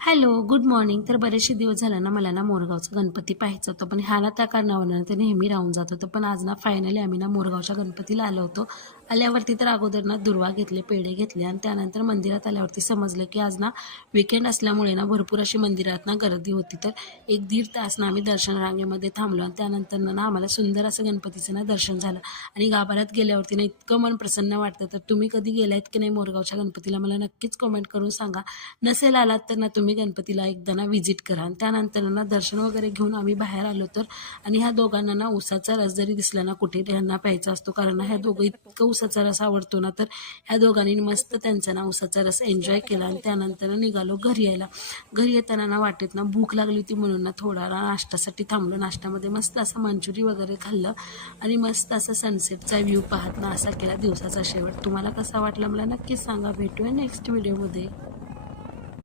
Hello, good morning. तर बरेचसे दिवस झाले ना मला ना मोरगावचा गणपती पाहायचा होता, पण ह्या ना त्या कारणावरून ते नेहमी राहून जात होतं. पण आज ना फायनली आम्ही ना मोरगावच्या गणपतीला आलो होतो. आल्यावरती तर अगोदर ना दुर्वा घेतले, पेढे घेतले आणि त्यानंतर मंदिरात आल्यावरती समजलं की आज ना वीकेंड असल्यामुळे ना भरपूर अशी मंदिरात ना गर्दी होती. तर 1-1.5 तास ना आम्ही दर्शन रांगेमध्ये थांबलो आणि त्यानंतर ना आम्हाला सुंदर असं गणपतीचं ना दर्शन झालं आणि गाभाऱ्यात गेल्यावरती ना इतकं मन प्रसन्न वाटतं. तर तुम्ही कधी गेलात की नाही मोरगावच्या गणपतीला मला नक्कीच कमेंट करून सांगा. नसेल आलात तर ना तुम्ही गणपतीला एकदा ना व्हिजिट करा. आणि त्यानंतर ना दर्शन वगैरे घेऊन आम्ही बाहेर आलो तर आणि ह्या दोघांना ना उसाचा रस जरी दिसला ना कुठे ह्यांना प्यायचा असतो, कारण ना ह्या दोघं इतकं उसाचा रस आवडतो ना, तर ह्या दोघांनी मस्त त्यांचा ना उसाचा रस एन्जॉय केला आणि त्यानंतर निघालो घरी यायला. घरी येताना ना वाटेत ना भूक लागली होती म्हणून ना थोडा नाश्त्यासाठी थांबलो. नाश्त्यामध्ये मस्त असं मंचुरी वगैरे खाल्लं आणि मस्त असं सनसेटचा व्ह्यू पाहत ना असा केला दिवसाचा शेवट. तुम्हाला कसा वाटला मला नक्कीच सांगा. भेटूया नेक्स्ट व्हिडिओमध्ये.